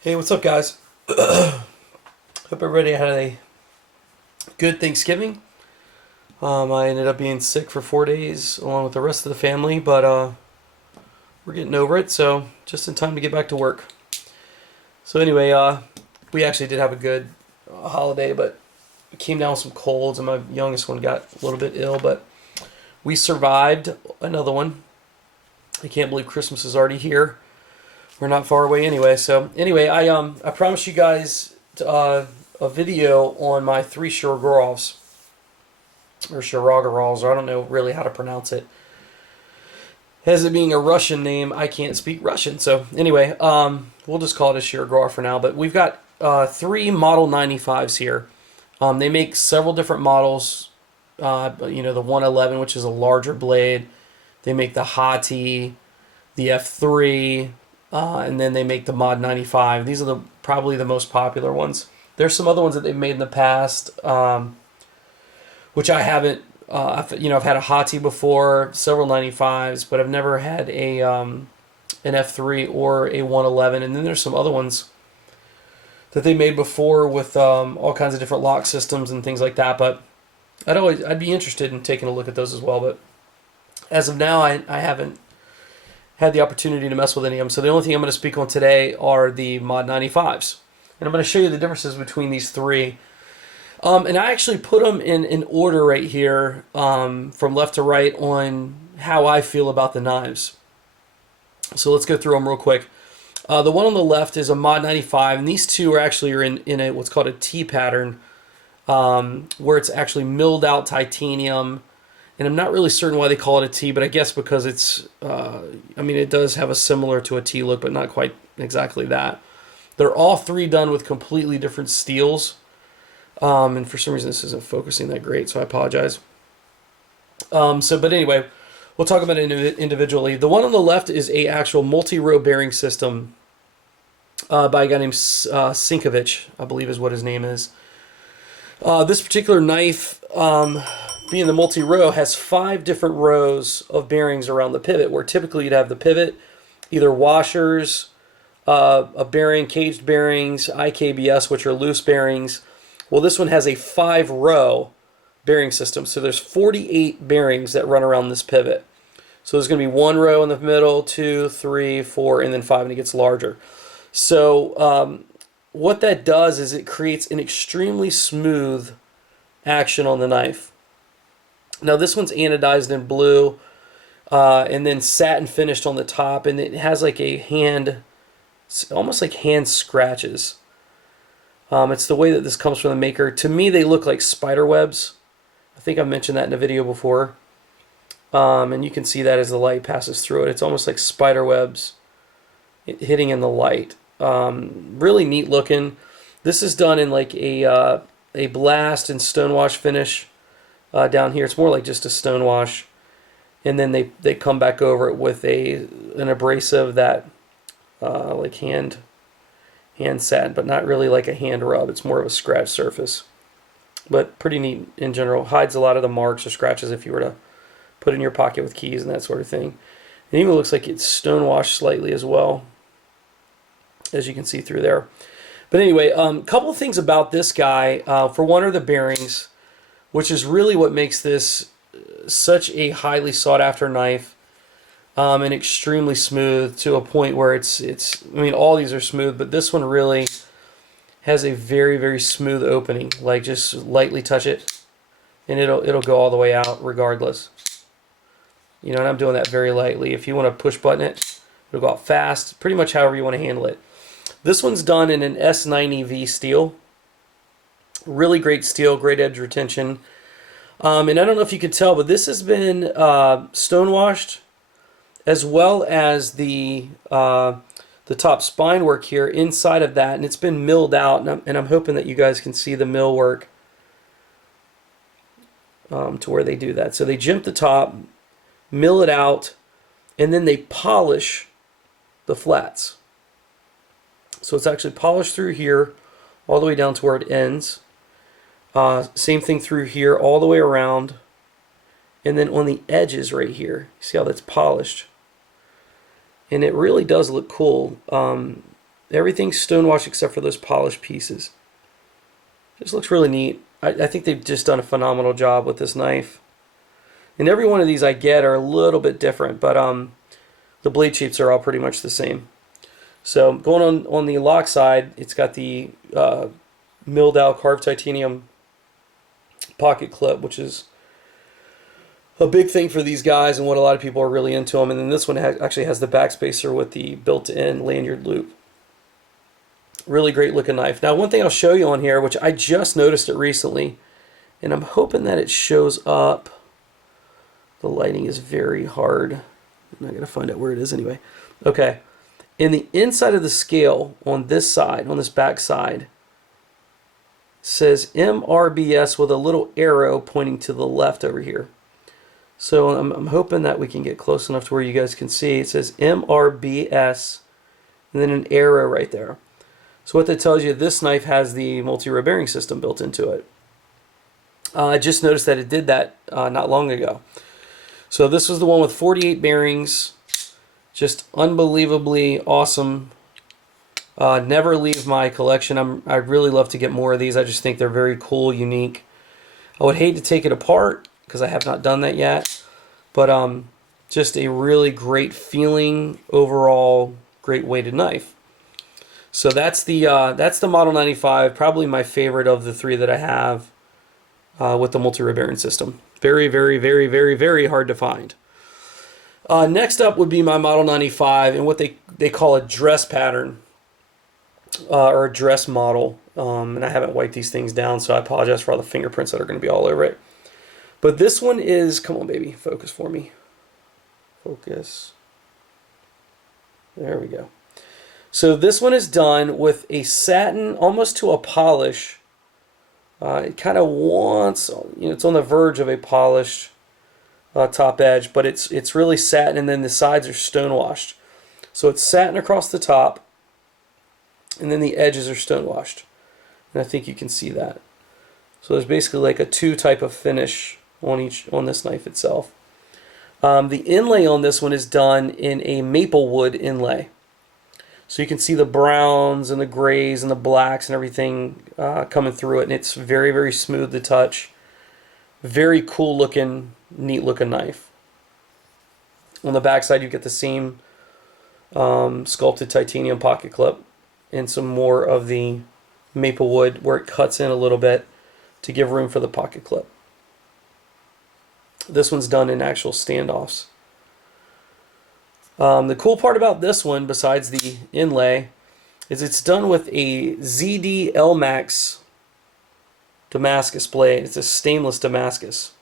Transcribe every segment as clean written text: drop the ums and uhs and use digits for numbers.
Hey, what's up, guys? Hope everybody had a good Thanksgiving. I ended up being sick for 4 days along with the rest of the family, but we're getting over it, so just in time to get back to work. So, anyway, we actually did have a good holiday, but it came down with some colds, and my youngest one got a little bit ill, but we survived another one. I can't believe Christmas is already here. We're not far away anyway. So anyway, I promised you guys a video on my three Shirogorovs or Shirogorovs, or I don't know really how to pronounce it. As it being a Russian name, I can't speak Russian. So anyway, we'll just call it a Shirogorov for now. But we've got three Model 95s here. They make several different models. The 111, which is a larger blade. They make the Hati, the F3. And then they make the Mod 95. These are probably the most popular ones. There's some other ones that they've made in the past, which I haven't. I've had a Hati before, several 95s, but I've never had an F3 or a 111. And then there's some other ones that they made before with all kinds of different lock systems and things like that. But I'd be interested in taking a look at those as well. But as of now, I haven't had the opportunity to mess with any of them. So the only thing I'm going to speak on today are the Mod 95s. And I'm going to show you the differences between these three. And I actually put them in order right here from left to right on how I feel about the knives. So let's go through them real quick. The one on the left is a Mod 95, and these two are in a what's called a T pattern, where it's actually milled out titanium. And I'm not really certain why they call it a T, but I guess because it's, it does have a similar to a T look, but not quite exactly that. They're all three done with completely different steels. And for some reason this isn't focusing that great, so I apologize. But anyway, we'll talk about it individually. The one on the left is a actual multi-row bearing system by a guy named Sinkovich, I believe is what his name is. This particular knife, being the multi-row, has 5 different rows of bearings around the pivot, where typically you'd have the pivot, either washers, a bearing, caged bearings, IKBS, which are loose bearings. Well, this one has a 5-row bearing system, so there's 48 bearings that run around this pivot. So there's going to be 1 row in the middle, 2, 3, 4, and then 5, and it gets larger. So what that does is it creates an extremely smooth action on the knife. Now this one's anodized in blue, and then satin finished on the top, and it has like a hand, almost like hand scratches. It's the way that this comes from the maker. To me, they look like spider webs. I think I've mentioned that in a video before. And you can see that as the light passes through it. It's almost like spider webs hitting in the light. Really neat looking. This is done in like a blast and stonewash finish. Down here, it's more like just a stonewash, and then they come back over it with an abrasive that like hand satin, but not really like a hand rub. It's more of a scratch surface, but pretty neat in general. Hides a lot of the marks or scratches if you were to put it in your pocket with keys and that sort of thing. It even looks like it's stonewashed slightly as well, as you can see through there. But anyway, couple of things about this guy. For one are the bearings, which is really what makes this such a highly sought after knife, and extremely smooth to a point where it's all these are smooth, but this one really has a very, very smooth opening. Like, just lightly touch it and it'll go all the way out regardless. And I'm doing that very lightly. If you want to push button it, it'll go out fast, pretty much however you want to handle it. This one's done in an S90V steel. Really great steel, great edge retention. And I don't know if you could tell, but this has been stonewashed, as well as the top spine work here inside of that, and it's been milled out. And I'm hoping that you guys can see the mill work to where they do that. So they jimp the top, mill it out, and then they polish the flats. So it's actually polished through here all the way down to where it ends. Same thing through here all the way around, and then on the edges right here, see how that's polished, and it really does look cool. Everything's stonewashed except for those polished pieces. Just looks really neat. I think they've just done a phenomenal job with this knife. And every one of these I get are a little bit different, but the blade shapes are all pretty much the same. So going on the lock side, it's got the milled out carved titanium pocket clip, which is a big thing for these guys and what a lot of people are really into them. And then this one actually has the backspacer with the built-in lanyard loop. Really great looking knife. Now, one thing I'll show you on here, which I just noticed it recently, and I'm hoping that it shows up. The lighting is very hard. I'm not going to find out where it is anyway. Okay. In the inside of the scale on this side, on this back side, says MRBS with a little arrow pointing to the left over here. So I'm hoping that we can get close enough to where you guys can see. It says MRBS and then an arrow right there. So what that tells you, this knife has the multi-row bearing system built into it. I just noticed that it did that not long ago. So this was the one with 48 bearings. Just unbelievably awesome. Never leave my collection. I'd really love to get more of these. I just think they're very cool, unique. I would hate to take it apart because I have not done that yet. But just a really great feeling, overall great weighted knife. So that's the Model 95, probably my favorite of the three that I have with the multi-row bearing system. Very, very, very, very, very hard to find. Next up would be my Model 95 and what they call a dress pattern or a dress model. And I haven't wiped these things down, so I apologize for all the fingerprints that are going to be all over it. But this one is, come on baby, focus for me. Focus. There we go. So this one is done with a satin, almost to a polish. It kind of wants, it's on the verge of a polished top edge, but it's really satin, and then the sides are stonewashed. So it's satin across the top, and then the edges are stonewashed. And I think you can see that. So there's basically like a two type of finish on this knife itself. The inlay on this one is done in a maple wood inlay. So you can see the browns and the grays and the blacks and everything coming through it. And it's very, very smooth to touch. Very cool looking, neat looking knife. On the back side you get the same sculpted titanium pocket clip and some more of the maple wood where it cuts in a little bit to give room for the pocket clip. This one's done in actual standoffs. The cool part about this one, besides the inlay, is it's done with a ZD L-Max Damascus blade. It's a stainless Damascus.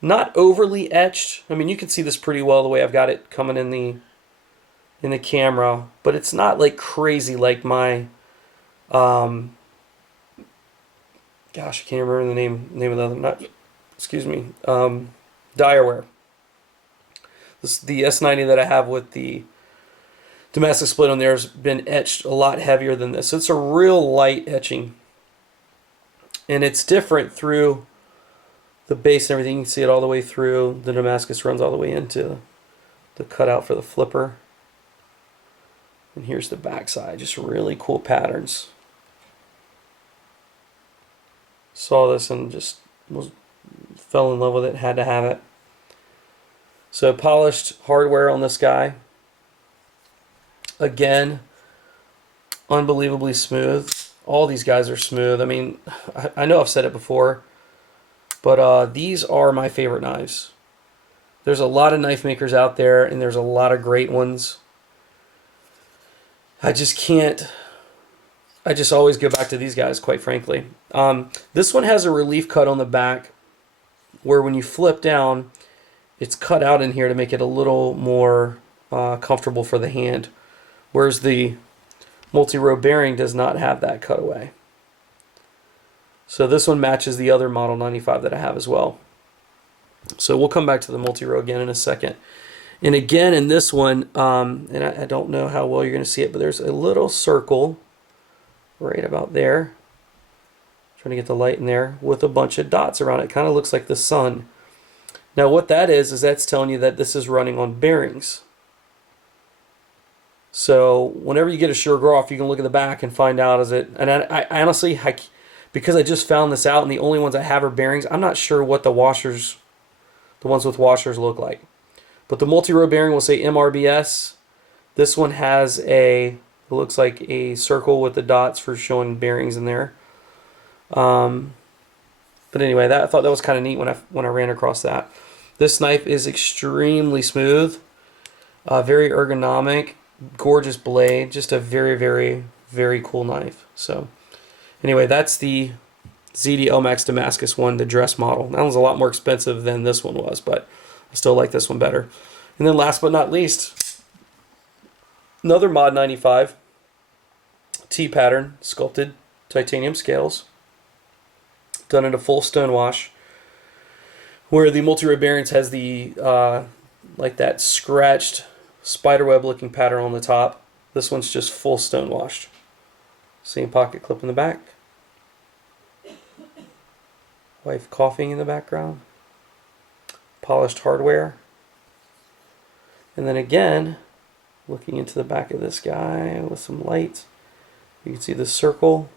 Not overly etched. I mean, you can see this pretty well the way I've got it coming in the camera, but it's not like crazy like my gosh, I can't remember the name of the other, excuse me, Direware. The S90 that I have with the Damascus split on there has been etched a lot heavier than this. So it's a real light etching. And it's different through the base and everything. You can see it all the way through. The Damascus runs all the way into the cutout for the flipper. And here's the back side. Just really cool patterns. Saw this and just fell in love with it. Had to have it. So polished hardware on this guy. Again, unbelievably smooth. All these guys are smooth. I mean, I know I've said it before, but these are my favorite knives. There's a lot of knife makers out there, and there's a lot of great ones. I just always go back to these guys, quite frankly. This one has a relief cut on the back where when you flip down, it's cut out in here to make it a little more comfortable for the hand, whereas the multi-row bearing does not have that cutaway. So this one matches the other Model 95 that I have as well. So we'll come back to the multi-row again in a second. And again in this one, and I don't know how well you're going to see it, but there's a little circle right about there. Trying to get the light in there with a bunch of dots around it. Kind of looks like the sun. Now what that is that's telling you that this is running on bearings. So whenever you get a Shirogorov, you can look at the back and find out is it. And I honestly, because I just found this out, and the only ones I have are bearings. I'm not sure what the washers, the ones with washers, look like. But the multi-row bearing will say MRBS. This one has it looks like a circle with the dots for showing bearings in there. But anyway, I thought that was kind of neat when I ran across that. This knife is extremely smooth, very ergonomic, gorgeous blade, just a very, very, very cool knife. So anyway, that's the ZD Elmax Damascus one, the dress model. That one's a lot more expensive than this one was, but I still like this one better. And then last but not least, another Mod 95 T pattern, sculpted titanium scales, done in a full stone wash, where the multi-row bearings has the like that scratched spiderweb looking pattern on the top. This one's just full stone washed. Same pocket clip in the back. Wife coughing in the background. Polished hardware. And then again, looking into the back of this guy with some light, you can see the circle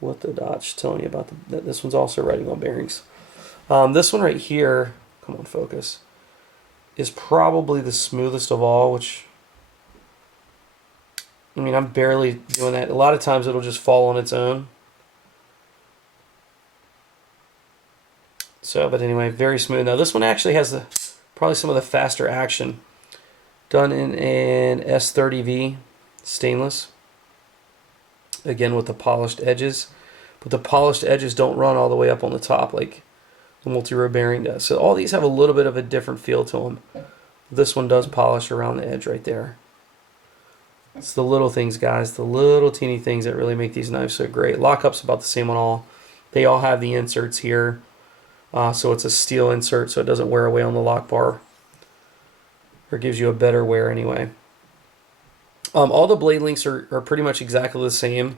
with the dots telling you about that this one's also riding on bearings. This one right here, come on, focus, is probably the smoothest of all, which, I mean, I'm barely doing that. A lot of times it'll just fall on its own. So, but anyway, very smooth. Now this one actually has probably some of the faster action. Done in an S30V stainless. Again with the polished edges. But the polished edges don't run all the way up on the top like the multi-row bearing does. So all these have a little bit of a different feel to them. This one does polish around the edge right there. It's the little things, guys. The little teeny things that really make these knives so great. Lockup's about the same on all. They all have the inserts here. So it's a steel insert so it doesn't wear away on the lock bar. Or gives you a better wear anyway. All the blade links are pretty much exactly the same.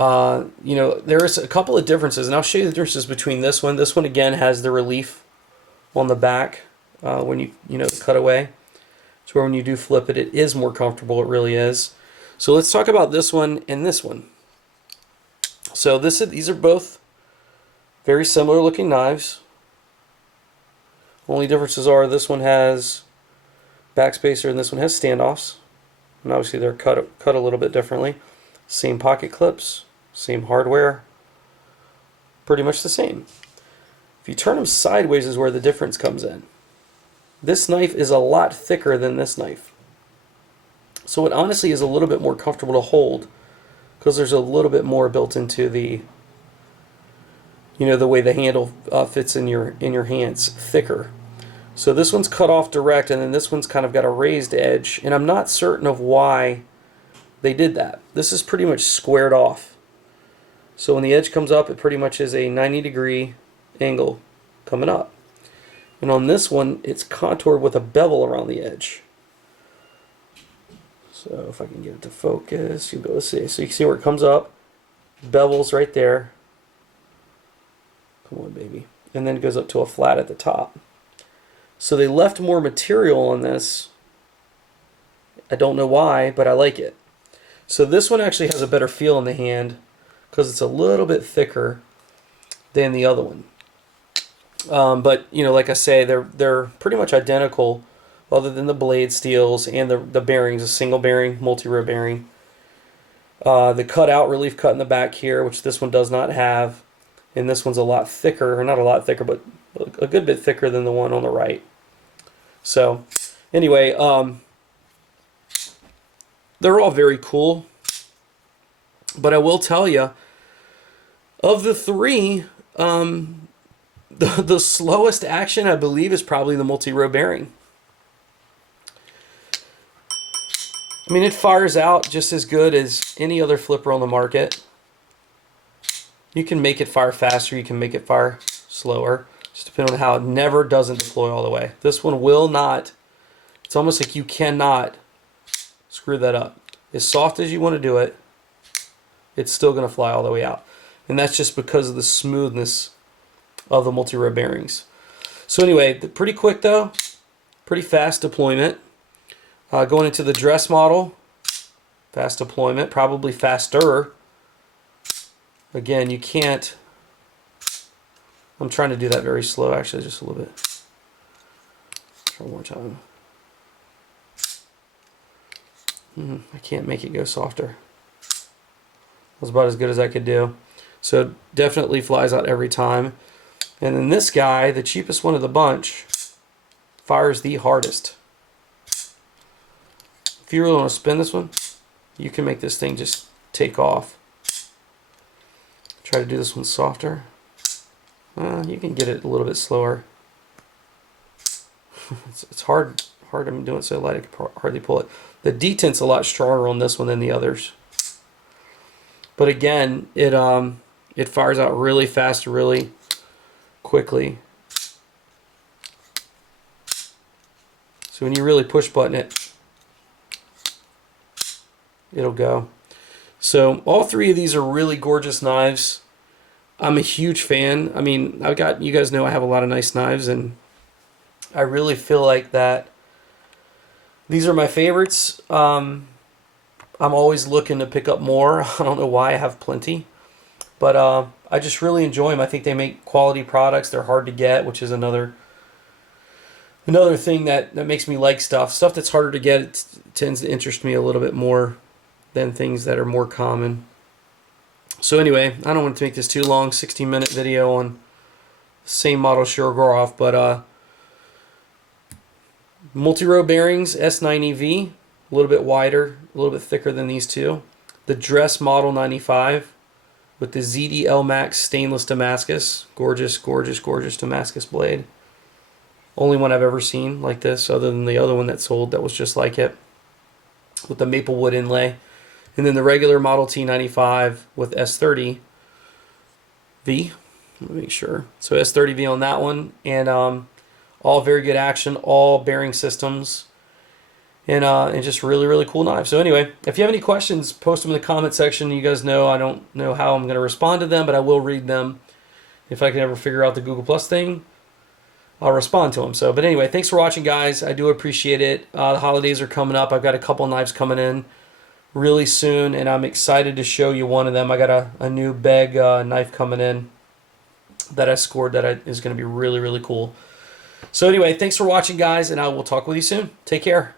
You know, there's a couple of differences, and I'll show you the differences between this one. This one again has the relief on the back when you cut away. So where when you do flip it, it is more comfortable. It really is. So let's talk about this one and this one. So these are both very similar looking knives. Only differences are this one has backspacer and this one has standoffs. And obviously they're cut a little bit differently. Same pocket clips, same hardware, pretty much the same. If you turn them sideways is where the difference comes in. This knife is a lot thicker than this knife. So it honestly is a little bit more comfortable to hold because there's a little bit more built into the the way the handle fits in your hands, thicker. So this one's cut off direct, and then this one's kind of got a raised edge, and I'm not certain of why they did that. This is pretty much squared off. So when the edge comes up, it pretty much is a 90-degree angle coming up. And on this one, it's contoured with a bevel around the edge. So if I can get it to focus, you'll be able to see. So you can see where it comes up, bevels right there. Come on, baby. And then it goes up to a flat at the top. So they left more material on this. I don't know why, but I like it. So this one actually has a better feel in the hand because it's a little bit thicker than the other one. But like I say, they're pretty much identical, other than the blade steels and the bearings, a single bearing, multi-row bearing. The cutout relief cut in the back here, which this one does not have, and this one's a lot thicker, or not a lot thicker, but a good bit thicker than the one on the right. So anyway, they're all very cool, but I will tell you, of the three, the slowest action, I believe, is probably the multi-row bearing. I mean, it fires out just as good as any other flipper on the market. You can make it fire faster, you can make it fire slower, just depending on how it never doesn't deploy all the way. This one will not. It's almost like you cannot screw that up. As soft as you want to do it, it's still going to fly all the way out. And that's just because of the smoothness of the multi-row bearings. So anyway, pretty quick though, pretty fast deployment. Going into the dress model, fast deployment, probably faster. Again, you can't. I'm trying to do that very slow, actually, just a little bit. Try one more time. I can't make it go softer. That was about as good as I could do. So it definitely flies out every time. And then this guy, the cheapest one of the bunch, fires the hardest. If you really want to spin this one, you can make this thing just take off. Try to do this one softer. You can get it a little bit slower. It's hard. I'm doing it so light I can hardly pull it. The detent's a lot stronger on this one than the others. But again, it fires out really fast, really quickly. So when you really push button it, it'll go. So all three of these are really gorgeous knives. I'm a huge fan. I mean, you guys know I have a lot of nice knives, and I really feel like that these are my favorites. I'm always looking to pick up more. I don't know why, I have plenty. But I just really enjoy them. I think they make quality products. They're hard to get, which is another thing that makes me like stuff. Stuff that's harder to get, it tends to interest me a little bit more than things that are more common. So anyway, I don't want to make this too long, 16-minute video on the same model Shirogorov, but multi-row bearings, S90V, a little bit wider, a little bit thicker than these two. The dress model 95 with the ZDL Max stainless Damascus. Gorgeous, gorgeous, gorgeous Damascus blade. Only one I've ever seen like this, other than the other one that sold that was just like it, with the maple wood inlay. And then the regular Model T95 with S30V. Let me make sure. So S30V on that one. And all very good action, all bearing systems. And just really, really cool knives. So anyway, if you have any questions, post them in the comment section. You guys know I don't know how I'm going to respond to them, but I will read them. If I can ever figure out the Google Plus thing, I'll respond to them. So, but anyway, thanks for watching, guys. I do appreciate it. The holidays are coming up. I've got a couple knives coming in really soon, and I'm excited to show you one of them. I got a new Beg knife coming in that I scored that is going to be really, really cool. So anyway, thanks for watching, guys, and I will talk with you soon. Take care.